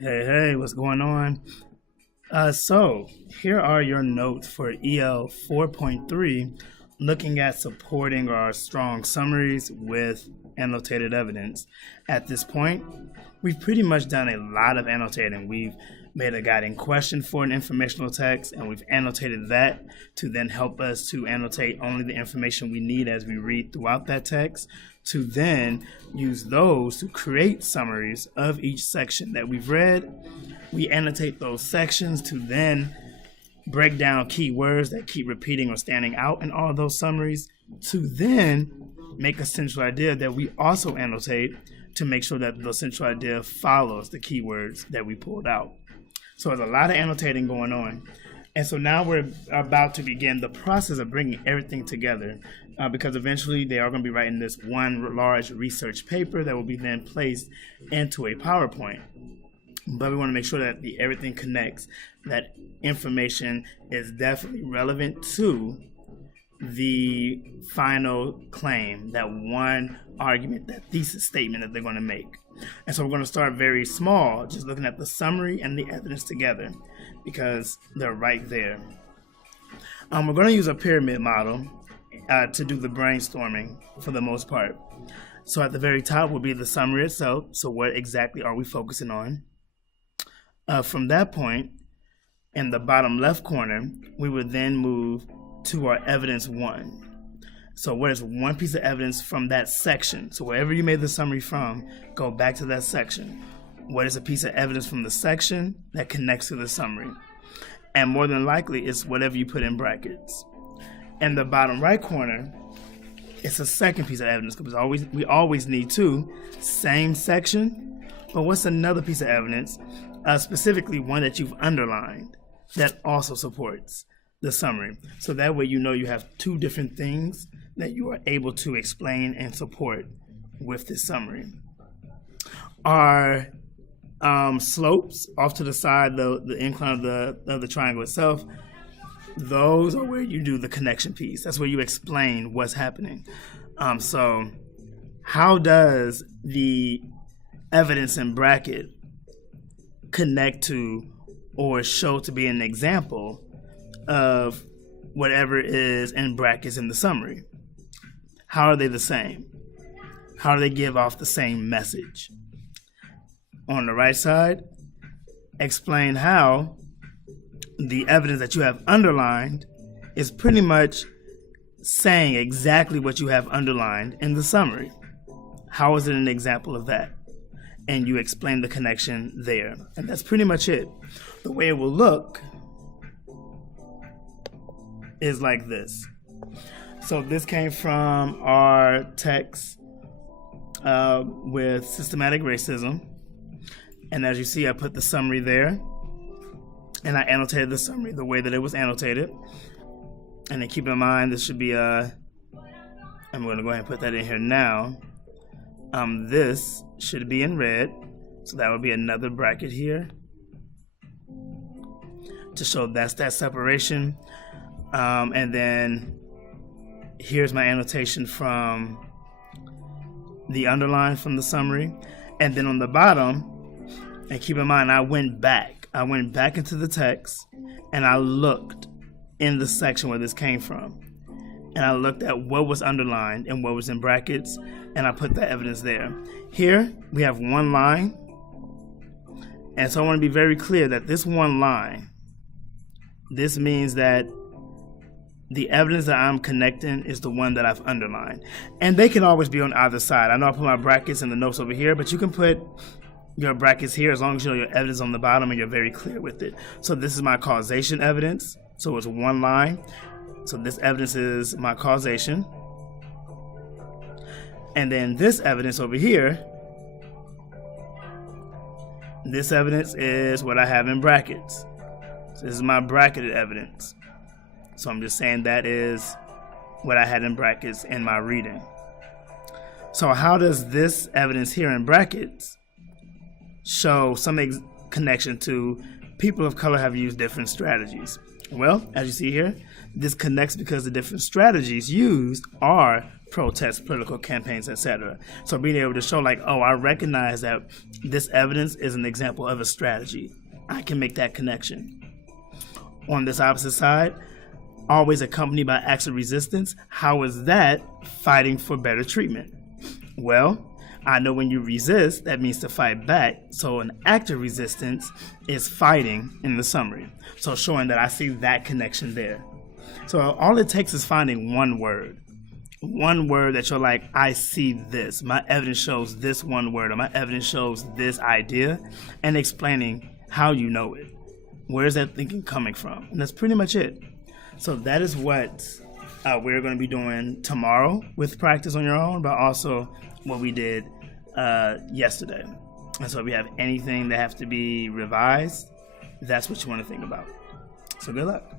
Hey, what's going on? So here are your notes for EL 4.3, looking at supporting our strong summaries with annotated evidence. At this point, we've pretty much done a lot of annotating. We've made a guiding question for an informational text, and we've annotated that to then help us to annotate only the information we need as we read throughout that text, to then use those to create summaries of each section that we've read. We annotate those sections to then break down key words that keep repeating or standing out in all of those summaries, to then make a central idea that we also annotate to make sure that the central idea follows the keywords that we pulled out. So there's a lot of annotating going on. And so now we're about to begin the process of bringing everything together, because eventually they are going to be writing this one large research paper that will be then placed into a PowerPoint. But we want to make sure that everything connects, that information is definitely relevant to the final claim, that one argument, that thesis statement that they're going to make. And so we're going to start very small, just looking at the summary and the evidence together, because they're right there. We're going to use a pyramid model to do the brainstorming for the most part. So at the very top will be the summary itself. So what exactly are we focusing on? From that point, in the bottom left corner, we would then move to our evidence one. So what is one piece of evidence from that section? So wherever you made the summary from, go back to that section. What is a piece of evidence from the section that connects to the summary? And more than likely, it's whatever you put in brackets. In the bottom right corner, it's a second piece of evidence, because we always need two. Same section, but what's another piece of evidence, specifically one that you've underlined, that also supports the summary? So that way you know you have two different things that you are able to explain and support with this summary. Our slopes off to the side, the incline of the triangle itself, those are where you do the connection piece. That's where you explain what's happening. So how does the evidence in bracket connect to or show to be an example of whatever is in brackets in the summary? How are they the same? How do they give off the same message? On the right side, explain how the evidence that you have underlined is pretty much saying exactly what you have underlined in the summary. How is it an example of that? And you explain the connection there. And that's pretty much it. The way it will look is like this. So this came from our text with systematic racism. And as you see, I put the summary there. And I annotated the summary the way that it was annotated. And then keep in mind, this should be I'm going to go ahead and put that in here now. This should be in red. So that would be another bracket here to show that's that separation. And then here's my annotation from the underline from the summary. And then on the bottom, and keep in mind, I went back into the text and I looked in the section where this came from. And I looked at what was underlined and what was in brackets, and I put that evidence there. Here, we have one line. And so I want to be very clear that this one line, this means that the evidence that I'm connecting is the one that I've underlined. And they can always be on either side. I know I put my brackets in the notes over here, but you can put your brackets here as long as you know your evidence on the bottom and you're very clear with it. So this is my causation evidence. So it's one line. So this evidence is my causation. And then this evidence over here, this evidence is what I have in brackets. So this is my bracketed evidence. So I'm just saying that is what I had in brackets in my reading. So how does this evidence here in brackets show some connection to people of color have used different strategies? Well, as you see here, this connects because the different strategies used are protests, political campaigns, etc. So being able to show like, oh, I recognize that this evidence is an example of a strategy. I can make that connection. On this opposite side, always accompanied by acts of resistance. How is that fighting for better treatment? Well, I know when you resist, that means to fight back. So an act of resistance is fighting in the summary. So showing that I see that connection there. So all it takes is finding one word that you're like, I see this. My evidence shows this one word, or my evidence shows this idea, and explaining how you know it. Where is that thinking coming from? And that's pretty much it. So that is what we're going to be doing tomorrow with practice on your own, but also what we did yesterday. And so if we have anything that have to be revised, that's what you want to think about. So good luck.